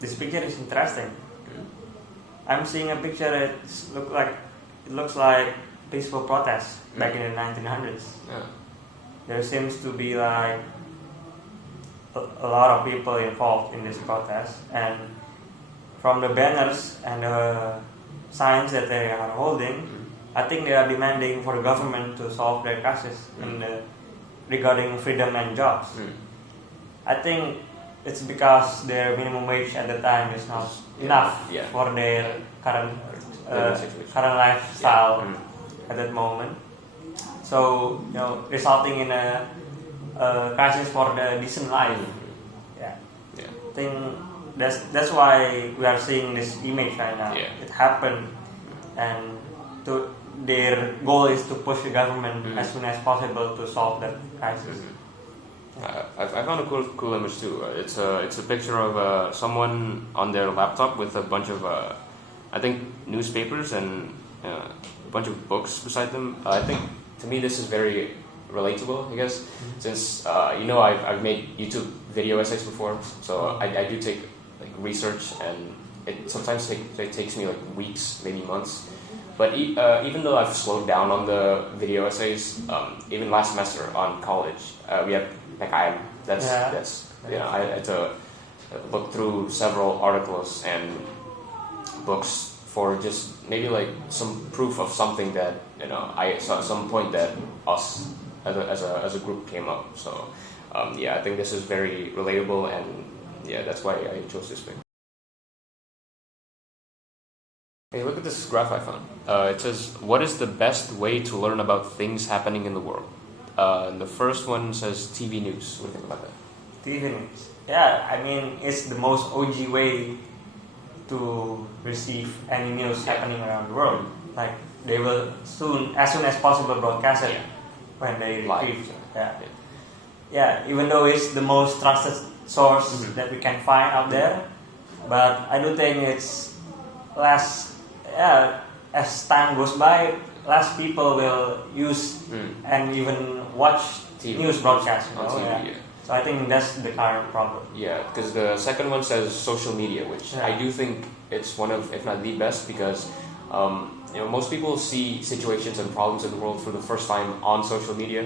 This picture is interesting. I'm seeing a picture. It looks like peaceful protest back in the 1900s. Yeah. There seems to be like a lot of people involved in this protest, and from the banners and the signs that they are holding, I think they are demanding for the government to solve their crisis regarding freedom and jobs. I think it's because their minimum wage at the time is not enough for their current lifestyle at that moment. So, resulting in a crisis for the decent life. I think that's why we are seeing this image right now. It happened, and their goal is to push the government as soon as possible to solve that crisis. I found a cool image too. It's a picture of someone on their laptop with a bunch of I think newspapers and a bunch of books beside them. I think to me this is very relatable, I guess, since I've made YouTube video essays before, so I do take like research, and it sometimes takes me like weeks, maybe months. But even though I've slowed down on the video essays, even last semester on college, we have PKM. I had to look through several articles and books for just maybe like some proof of something that I saw at some point that us as a group came up. So I think this is very relatable, and that's why I chose this pick. Hey, look at this graph I found. It says, what is the best way to learn about things happening in the world? And the first one says TV news. What do you think about that? TV news. Yeah, I mean, it's the most OG way to receive any news happening around the world. Like, they will as soon as possible broadcast it when they retrieve. Even though it's the most trusted source that we can find out there, but I do think it's as time goes by, less people will use and even watch news broadcasts. So I think that's the current problem. Yeah, because the second one says social media, which I do think it's one of, if not the best, because most people see situations and problems in the world for the first time on social media.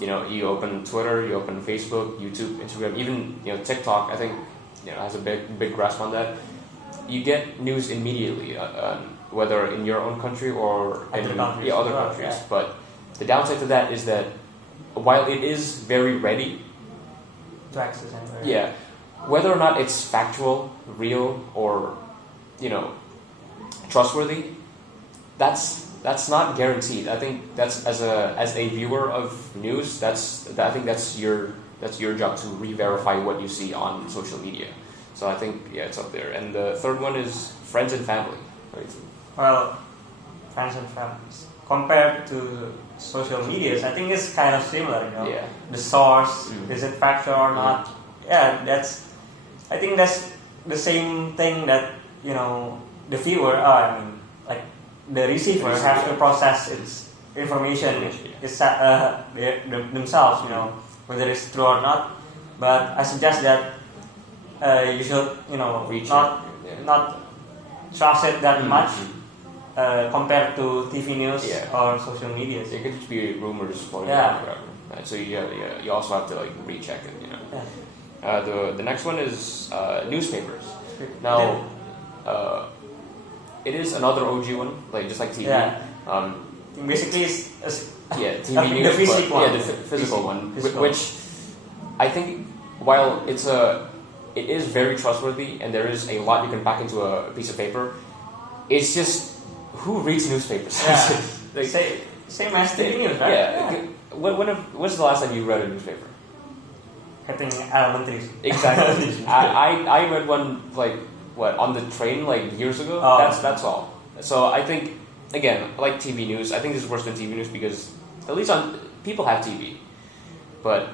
You open Twitter, you open Facebook, YouTube, Instagram, even TikTok. I think has a big grasp on that. You get news immediately, whether in your own country or in other countries. But the downside to that is that while it is very ready to access anywhere, whether or not it's factual, real, or trustworthy, that's not guaranteed. I think that's as a viewer of news, I think that's your job to re-verify what you see on social media. So I think it's up there. And the third one is friends and family. Right? Well, friends and families compared to social medias, I think it's kind of similar. The source, is it factual or not? I think that's the same thing that the viewer, the receiver has to process its information themselves, whether it's true or not. But I suggest that you should, not trust it that much compared to TV news or social media. It could just be rumors floating around. Right? So you also have to recheck it. The next one is newspapers. Now, it is another OG one, just like TV. Basically, it's TV news, the physical one. The physical one, which I think while it is very trustworthy and there is a lot you can pack into a piece of paper, it's just who reads newspapers? Same as TV news, right? When's the last time you read a newspaper? I think elementary. Exactly. I read one on the train years ago. That's all. So I think again, like TV news, I think this is worse than TV news because at least people have TV, but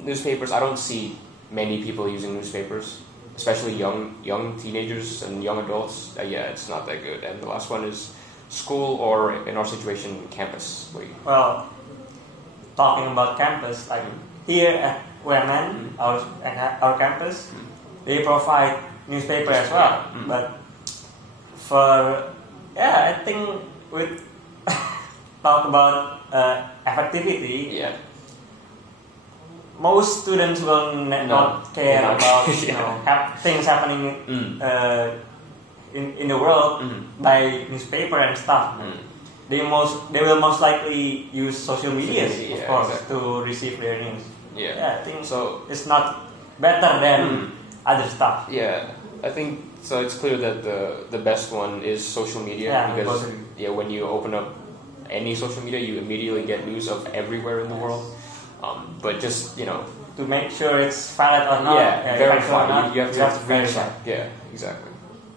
newspapers, I don't see many people using newspapers, especially young teenagers and young adults. It's not that good. And the last one is school, or in our situation, campus. Well, talking about campus, here at UMN, our campus, they provide newspaper as well. But I think with talk about effectivity, most students will not care about things happening in the world by newspaper and stuff. They will most likely use social media, of course, to receive their news. I think so. It's not better than other stuff. I think so. It's clear that the best one is social media because when you open up any social media, you immediately get news of everywhere in the world. But just to make sure it's valid or not, verify. You have to verify. Yeah, exactly.